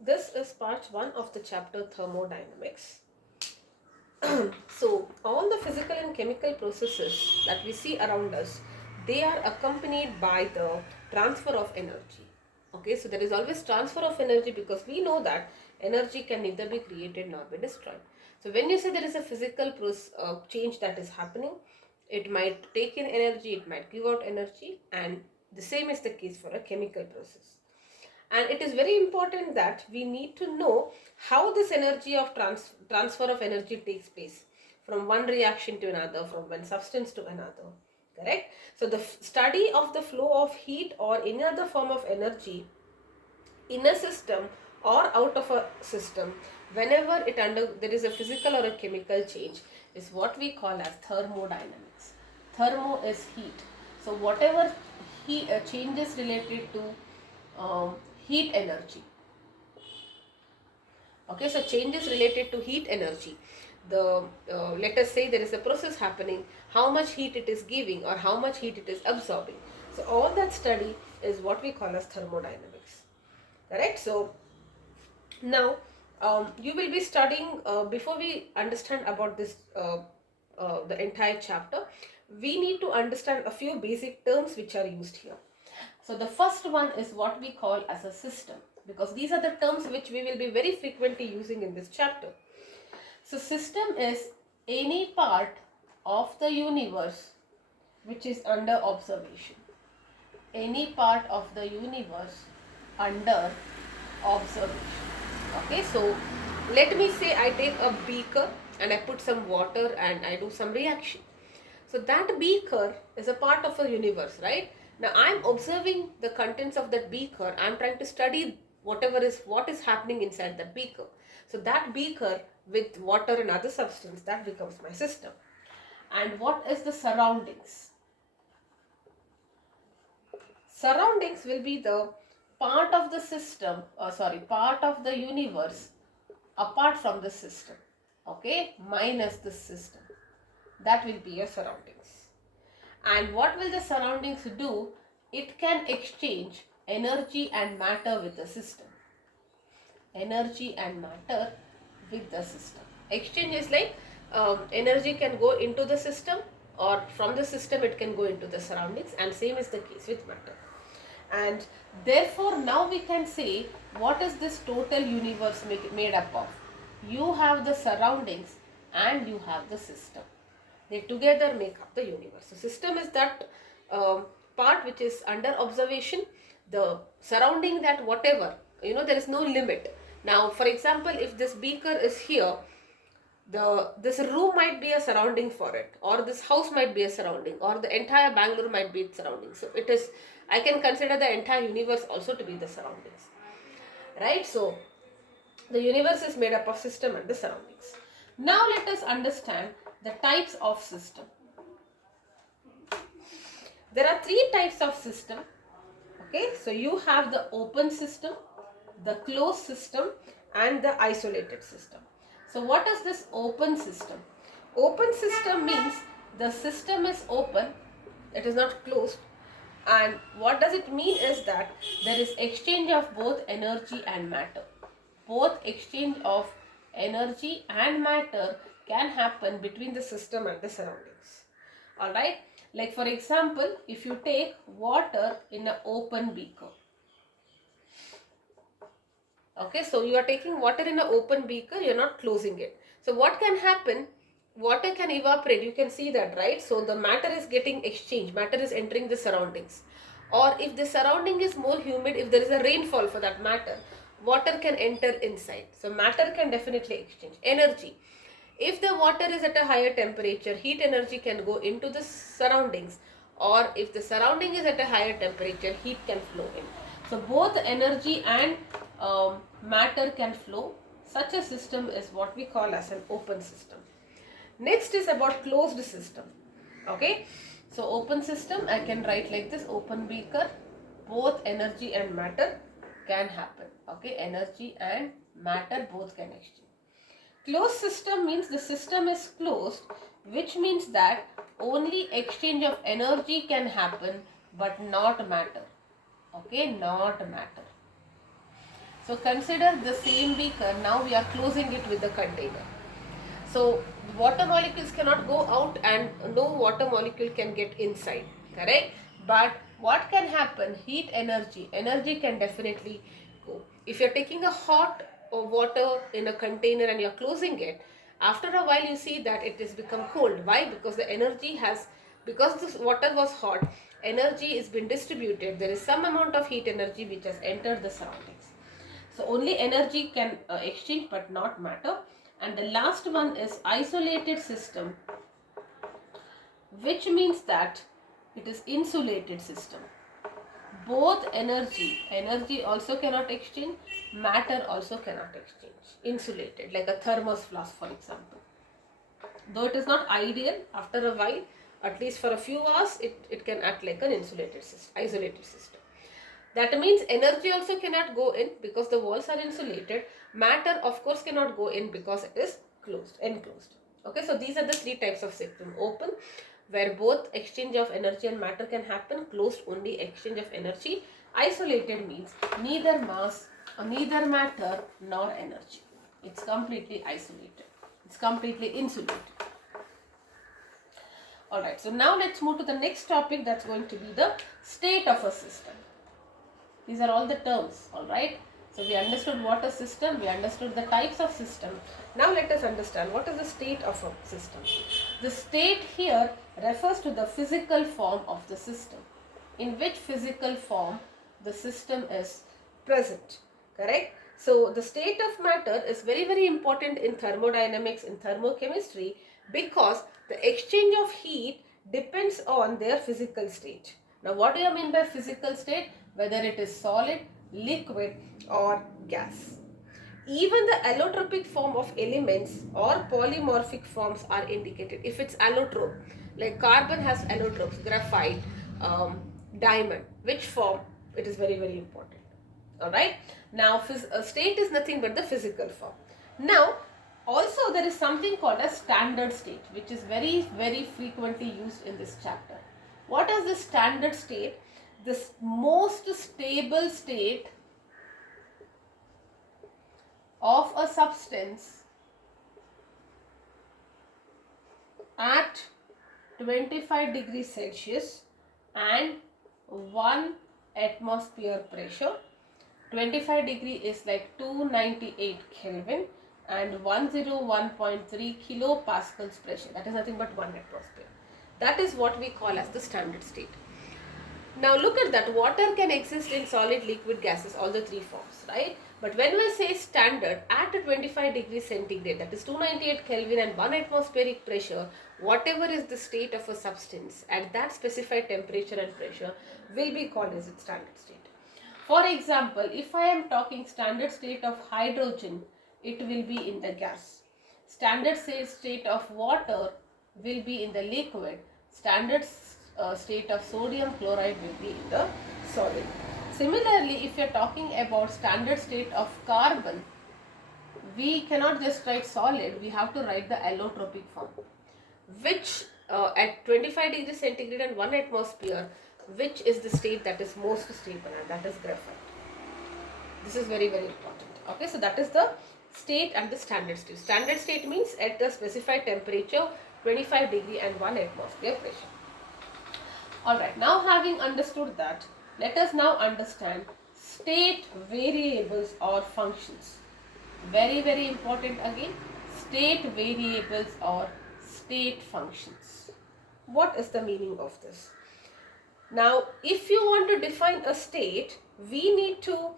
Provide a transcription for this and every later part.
This is part 1 of the chapter thermodynamics. So, all the physical and chemical processes that we see around us, they are accompanied by the transfer of energy. Okay, so there is always transfer of energy because we know that energy can neither be created nor be destroyed. So, when you say there is a physical change that is happening, it might take in energy, it might give out energy, and the same is the case for a chemical process. And it is very important that we need to know how this energy of transfer of energy takes place from one reaction to another, from one substance to another. Correct? So the study of the flow of heat or any other form of energy in a system or out of a system, whenever there is a physical or a chemical change, is what we call as thermodynamics. Thermo is heat. So whatever changes related to um, heat energy. Okay, so changes related to heat energy. The Let us say there is a process happening, how much heat it is giving or how much heat it is absorbing. So all that study is what we call as thermodynamics. Correct? So now you will be studying, before we understand about this the entire chapter, we need to understand a few basic terms which are used here. So the first one is what we call as a system, because these are the terms which we will be very frequently using in this chapter. So system is any part of the universe which is under observation. Any part of the universe under observation. Okay, so let me say I take a beaker and I put some water and I do some reaction. So that beaker is a part of a universe, right? Now I'm observing the contents of that beaker. I'm trying to study what is happening inside that beaker. So that beaker with water and other substance, that becomes my system. And what is the surroundings? Surroundings will be the part of the system, part of the universe apart from the system. Okay, minus the system. That will be your surroundings. And what will the surroundings do? It can exchange energy and matter with the system. Energy and matter with the system. Exchange is like energy can go into the system, or from the system it can go into the surroundings, and same is the case with matter. And therefore now we can say, what is this total universe made up of? You have the surroundings and you have the system. They together make up the universe. So system is that part which is under observation, the surrounding, that whatever, there is no limit. Now for example, if this beaker is here, this room might be a surrounding for it, or this house might be a surrounding, or the entire Bangalore might be its surrounding. So I can consider the entire universe also to be the surroundings, right? So the universe is made up of system and the surroundings. Now let us understand the types of system. There are 3 types of system. Okay, so you have the open system, the closed system, and the isolated system. So what is this open system? Open system means the system is open, it is not closed. And what does it mean is that there is exchange of both energy and matter. Both exchange of energy and matter can happen between the system and the surroundings. Alright, like for example, if you take water in an open beaker. Okay, so you are taking water in an open beaker, you're not closing it. So what can happen? Water can evaporate, you can see that, right? So the matter is getting exchanged, matter is entering the surroundings. Or if the surrounding is more humid, if there is a rainfall for that matter, water can enter inside. So matter can definitely exchange. Energy. If the water is at a higher temperature, heat energy can go into the surroundings, or if the surrounding is at a higher temperature, heat can flow in. So both energy and matter can flow. Such a system is what we call as an open system. Next is about closed system. Okay, so open system, I can write like this: open beaker, both energy and matter can happen. Okay, energy and matter both can exchange. Closed system means the system is closed, which means that only exchange of energy can happen, but not matter. Okay, not matter. So consider the same beaker, now we are closing it with the container. So water molecules cannot go out and no water molecule can get inside, correct? But what can happen? Heat energy can definitely go. If you're taking a hot water in a container and you're closing it, after a while you see that it has become cold. Why? Because the energy has, because this water was hot, energy is been distributed. There is some amount of heat energy which has entered the surroundings. So only energy can exchange but not matter. And the last one is isolated system, which means that it is insulated system. Both energy also cannot exchange, matter also cannot exchange. Insulated, like a thermos flask for example. Though it is not ideal, after a while, at least for a few hours, it can act like an insulated system, isolated system. That means energy also cannot go in because the walls are insulated. Matter of course cannot go in because it is closed, enclosed. Okay, so these are the three types of system. Open, where both exchange of energy and matter can happen. Closed, only exchange of energy. Isolated means neither mass, neither matter nor energy. It's completely isolated. It's completely insulated. Alright, so now let's move to the next topic, that's going to be the state of a system. These are all the terms, alright. So we understood what a system, we understood the types of system. Now let us understand what is the state of a system. The state here refers to the physical form of the system. In which physical form the system is present, correct? So the state of matter is very, very important in thermodynamics, in thermochemistry, because the exchange of heat depends on their physical state. Now what do you mean by physical state? Whether it is solid, liquid or gas. Even the allotropic form of elements or polymorphic forms are indicated. If it's allotrope, like carbon has allotropes, graphite, diamond, which form? It is very, very important. Alright. Now state is nothing but the physical form. Now also there is something called a standard state, which is very, very frequently used in this chapter. What is the standard state? This most stable state of a substance at 25 degrees Celsius and 1 atmosphere pressure. 25 degree is like 298 Kelvin and 101.3 kilopascals pressure. That is nothing but 1 atmosphere. That is what we call as the standard state. Now look at that, water can exist in solid, liquid, gases, all the three forms, right? But when we say standard, at 25 degrees centigrade, that is 298 Kelvin and 1 atmospheric pressure, whatever is the state of a substance at that specified temperature and pressure will be called as its standard state. For example, if I am talking standard state of hydrogen, it will be in the gas. Standard state of water will be in the liquid. Standard state of sodium chloride will be in the solid. Similarly, if you are talking about standard state of carbon, we cannot just write solid, we have to write the allotropic form, which at 25 degrees centigrade and 1 atmosphere, which is the state that is most stable, and that is graphite. This is very, very important. Okay, so that is the state and the standard state. Standard state means at a specified temperature, 25 degree and 1 atmosphere pressure. Alright, now having understood that, let us now understand state variables or functions. Very, very important again, state variables or state functions. What is the meaning of this? Now, if you want to define a state, we need to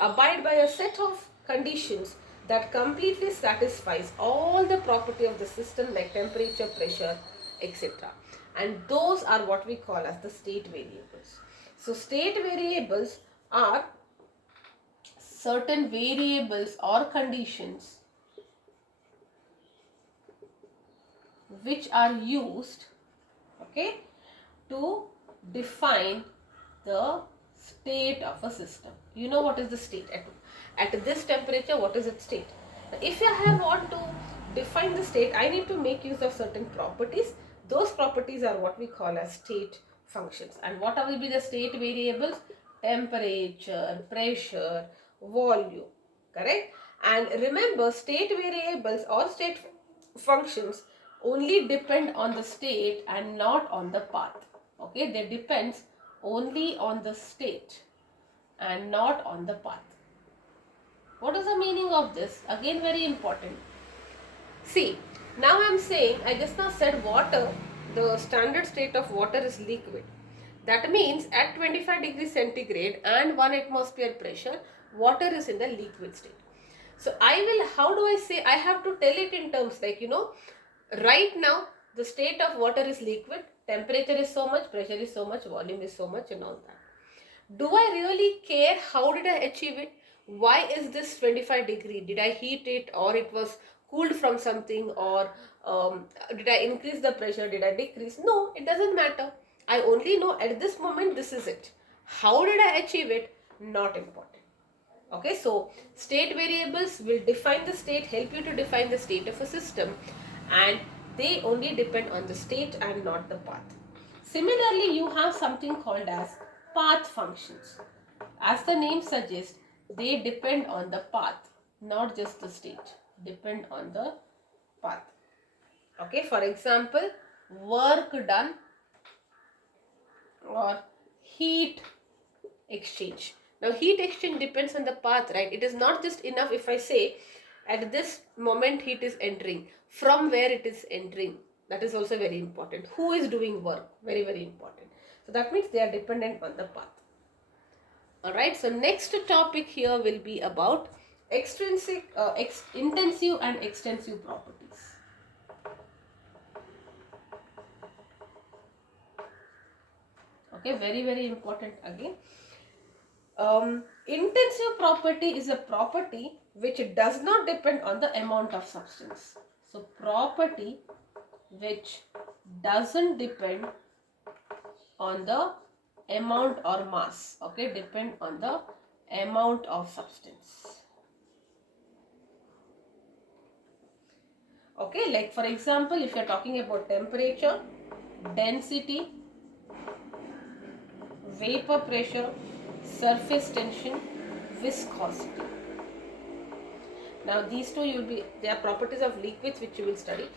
abide by a set of conditions that completely satisfies all the property of the system like temperature, pressure, etc. And those are what we call as the state variables. So state variables are certain variables or conditions which are used, okay, to define the state of a system. You know what is the state at this temperature, what is its state? Now, if I want to define the state, I need to make use of certain properties. Those properties are what we call as state functions. And what will be the state variables? temperature, pressure, volume, correct? And remember, state variables or state functions only depend on the state and not on the path. Okay, they depends only on the state and not on the path. What is the meaning of this? Again, very important. See, now I am saying, I just now said water, the standard state of water is liquid. That means at 25 degrees centigrade and 1 atmosphere pressure, water is in the liquid state. So I will, how do I say, I have to tell it in terms like, right now the state of water is liquid, temperature is so much, pressure is so much, volume is so much and all that. Do I really care how did I achieve it? Why is this 25 degree? Did I heat it or it was cooled from something, or did I increase the pressure? Did I decrease? No, it doesn't matter. I only know at this moment this is it. How did I achieve it? Not important. Okay, so state variables will define the state, help you to define the state of a system, and they only depend on the state and not the path. Similarly, you have something called as path functions. As the name suggests, they depend on the path, not just the state, depend on the path. Okay, for example, work done or heat exchange. Now heat exchange depends on the path, right? It is not just enough if I say at this moment heat is entering, from where it is entering. That is also very important. Who is doing work? Very, very important. So that means they are dependent on the path. Alright, so next topic here will be about extrinsic, intensive and extensive properties. Okay, very, very important again. Intensive property is a property which does not depend on the amount of substance. So property which doesn't depend on the amount or mass, okay, depend on the amount of substance. Okay, like for example, if you are talking about temperature, density, vapor pressure, surface tension, viscosity. Now these two they are properties of liquids which you will study.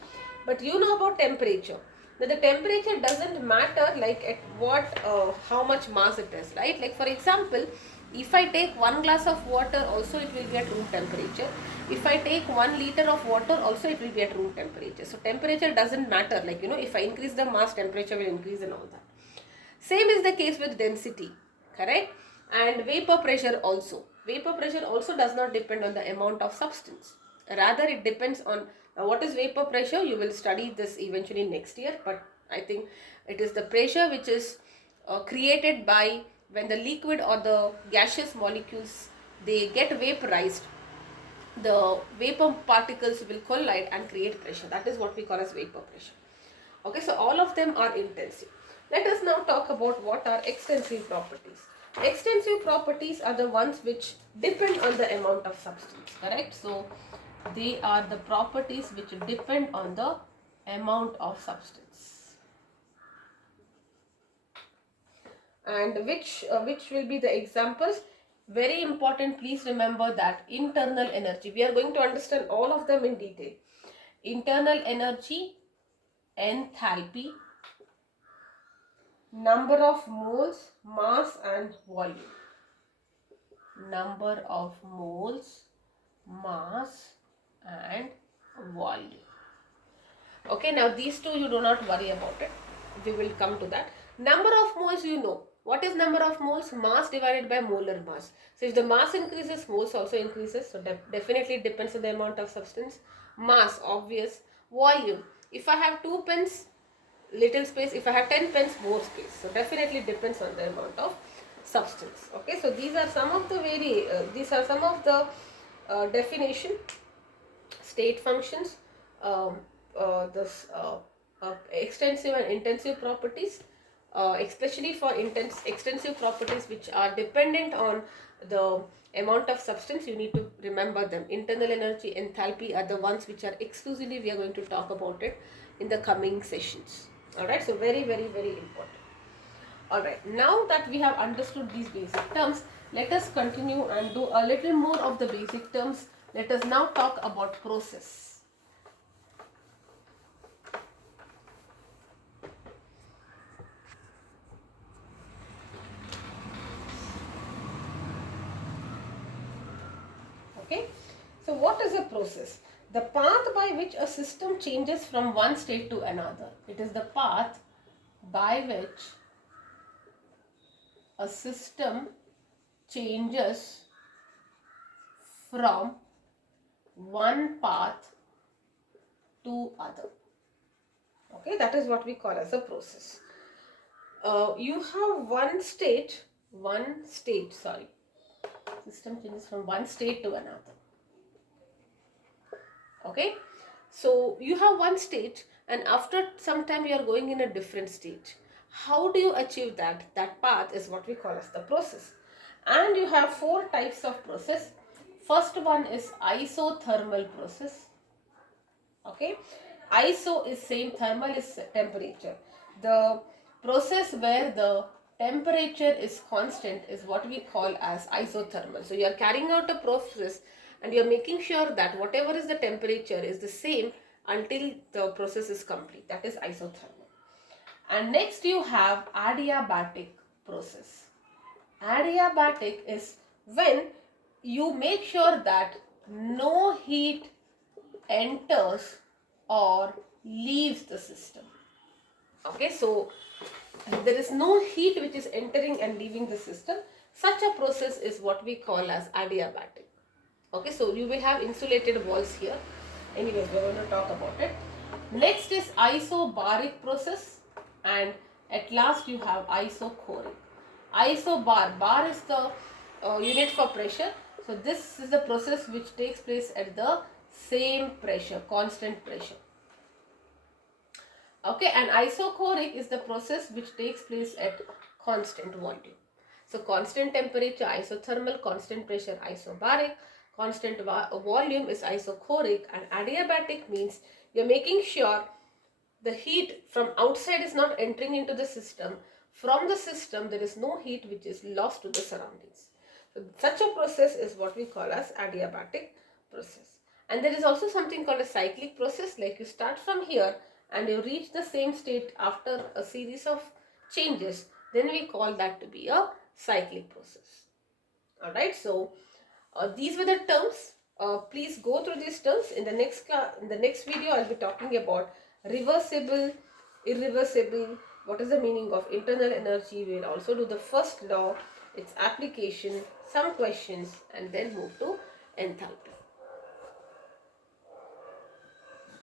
But you know about temperature. Now the temperature doesn't matter like at what, how much mass it is, right? Like for example, if I take 1 glass of water, also it will be at room temperature. If I take 1 liter of water, also it will be at room temperature. So temperature doesn't matter. Like, if I increase the mass, temperature will increase and all that. Same is the case with density, correct? And vapor pressure also. Vapor pressure also does not depend on the amount of substance. Rather, it depends on what is vapor pressure. You will study this eventually next year, but I think it is the pressure which is created by when the liquid or the gaseous molecules, they get vaporized. The vapor particles will collide and create pressure. That is what we call as vapor pressure. Okay, so all of them are intensive. Let us now talk about what are extensive properties. Extensive properties are the ones which depend on the amount of substance, correct? So they are the properties which depend on the amount of substance. And which will be the examples? Very important, please remember that internal energy. We are going to understand all of them in detail. Internal energy, enthalpy, number of moles, mass and volume. Number of moles, mass and volume. Okay, now these two you do not worry about it. We will come to that. Number of moles, you know. What is number of moles? Mass divided by molar mass. So if the mass increases, moles also increases. So definitely it depends on the amount of substance. Mass, obvious. Volume. If I have 2 pens, little space. If I have 10 pens, more space. So definitely depends on the amount of substance. Okay, so these are some of the definition, state functions, extensive and intensive properties, especially for extensive properties which are dependent on the amount of substance. You need to remember them. Internal energy, enthalpy are the ones which are exclusively we are going to talk about it in the coming sessions. Alright, so very, very, very important. Alright, now that we have understood these basic terms, let us continue and do a little more of the basic terms. Let us now talk about process. Okay, so what is a process? The path by which a system changes from one state to another. It is the path by which a system changes from one path to other. Okay, that is what we call as a process. You have system changes from one state to another. Okay, so you have one state and after some time you are going in a different state. How do you achieve that? That path is what we call as the process. And you have four types of process. First one is isothermal process. Okay, iso is same, thermal is temperature. The process where the temperature is constant is what we call as isothermal. So you are carrying out a process and you are making sure that whatever is the temperature is the same until the process is complete. That is isothermal. And next you have adiabatic process. Adiabatic is when you make sure that no heat enters or leaves the system. Okay, so there is no heat which is entering and leaving the system. Such a process is what we call as adiabatic. Okay, so you will have insulated walls here. Anyways, we are going to talk about it. Next is isobaric process, and at last you have isochoric. Bar is the unit for pressure. So this is the process which takes place at the same pressure, constant pressure. Okay, and isochoric is the process which takes place at constant volume. So constant temperature isothermal, constant pressure isobaric, constant volume is isochoric, and adiabatic means you're making sure the heat from outside is not entering into the system. From the system there is no heat which is lost to the surroundings. So such a process is what we call as adiabatic process. And there is also something called a cyclic process, like you start from here and you reach the same state after a series of changes, then we call that to be a cyclic process. Alright, so these were the terms. Please go through these terms. In the next class, in the next video, I'll be talking about reversible, irreversible, what is the meaning of internal energy. We'll also do the first law, its application, some questions, and then move to enthalpy.